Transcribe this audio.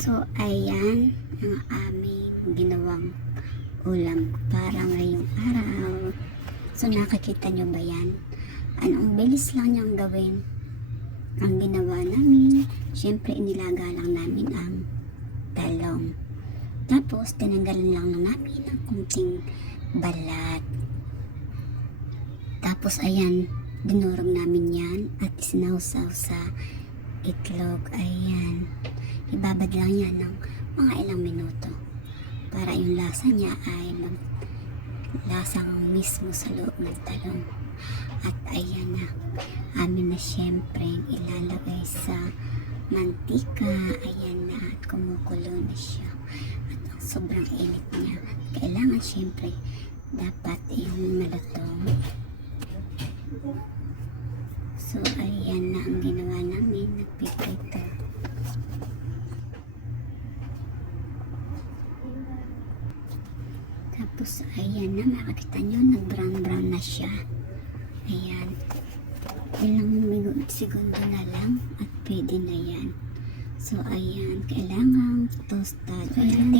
So, ayan ang aming ginawang ulam para ngayong araw. So, nakikita nyo ba yan? Ang bilis lang niyang gawin. Ang ginawa namin, syempre inilaga lang namin ang talong. Tapos, tinanggalan lang na namin ang kunting balat. Tapos, ayan, dinurog namin yan at isinawsaw sa itlog. Ayan. Ibabad lang yan ng mga ilang minuto para yung lasa niya ay lasang mismo sa loob ng talong. At ayan na, amin na syempre ilalagay sa mantika. Ayan na, at kumukulo na siya at ang sobrang init niya. Kailangan syempre dapat yung malutong. So ayan na ang ginawa namin, nagpiprito. Tapos ayan na, makikita nyo nag-brown na siya. Ayan, ilang segundo na lang at pwede na yan. So ayan, kailangan toasted. Ayan.